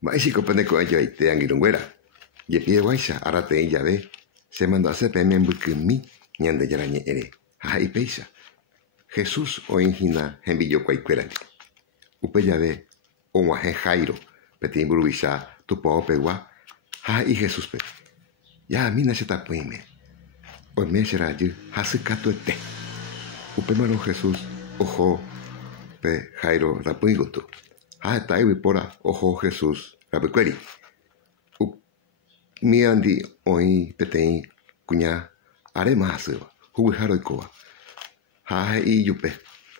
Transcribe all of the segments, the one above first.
Maísico pendeco yo y te anguilunguera. Y pide guaisa, ahora te ya ve. Se mandó a hacer pemen bukumi, ñande yarañe ere. Ajá peisa. Jesús o ingina envillo cuaicuera. Upe ya ve, o guaje Jairo, petín burubisa, tu po pegua. Ajá y Jesús pe. Ya a mí se tapuime. O me será yo, hace cato ete. Upe mano Jesús, ojo, pe Jairo rapuiguto. Ajá ta pora, ojo Jesús, rapuqueri. Mi andi oi petei cuña arema haseba hubi haro ikoa ha i yupe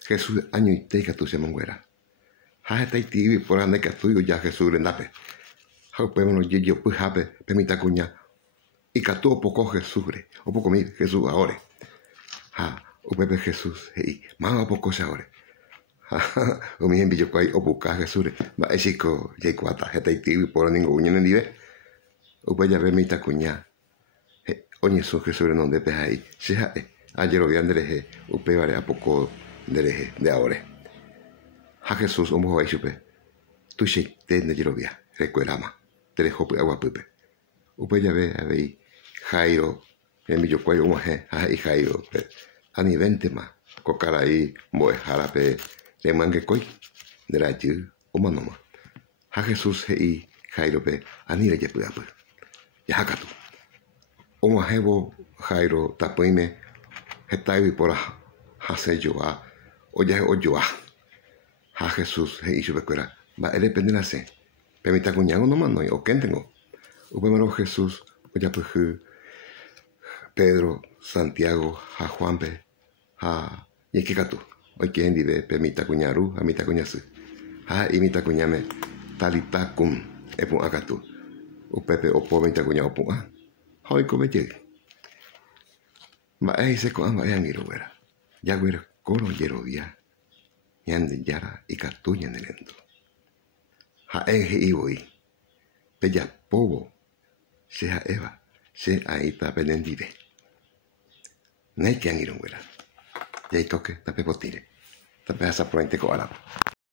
Jesús año y te tu se manguera ha ta ti por ande que tu ya Jesús le nape ha pe no yo pu habe permita cuña y que tu poco Jesús o poco mi Jesús ahora ha o pepe Jesús y más poco se ahora ha o mi envío kai o busca Jesús ma esiko je cuata ha ta ti por ningún niño nive Upaya ve mita cuña. Oye, eso Jesús no de ahí. Sea ayer lo vi Andrés, upe vale a poco de ahora. A Jesús, un poco ahí supe. Tu shake de ayer lo vi. Recuerda más. Te dejo agua pupe. Upaya ve a ver Jairo. En mi yo cuello un ahí Jairo. Ani 20 más. Cocara ahí, moe jarape. De mangue coi. De la yu, o manoma. A Jesús y Jairo pe. Ani le lleve a pues. Ya hakatu. Oma hebo Jairo tapuime hetai por hase yoa o ya o yoa. Ha Jesús he isu bekwera. Ba ele pendenase. Permita cuñado no mano o kentengo. Upemaro Jesús o ya puju Pedro, Santiago, ha Juanpe, ha yekikatu. O que endive permita cuñaru, amita cuñasu. Ha imita cuñame talitakum epun akatu. O Pepe o pobre te cuñado punga. Hoy come llegue. Ma se con ama ngiro wera. Ya wera coro yero via. Yande yara y catuña nelendo. Ha iwoi. Bella pobo. Sea Eva. Se aita penendive. Nei que ngiro wera. Ya toque tape potire. Tape asa prointe ko alaba.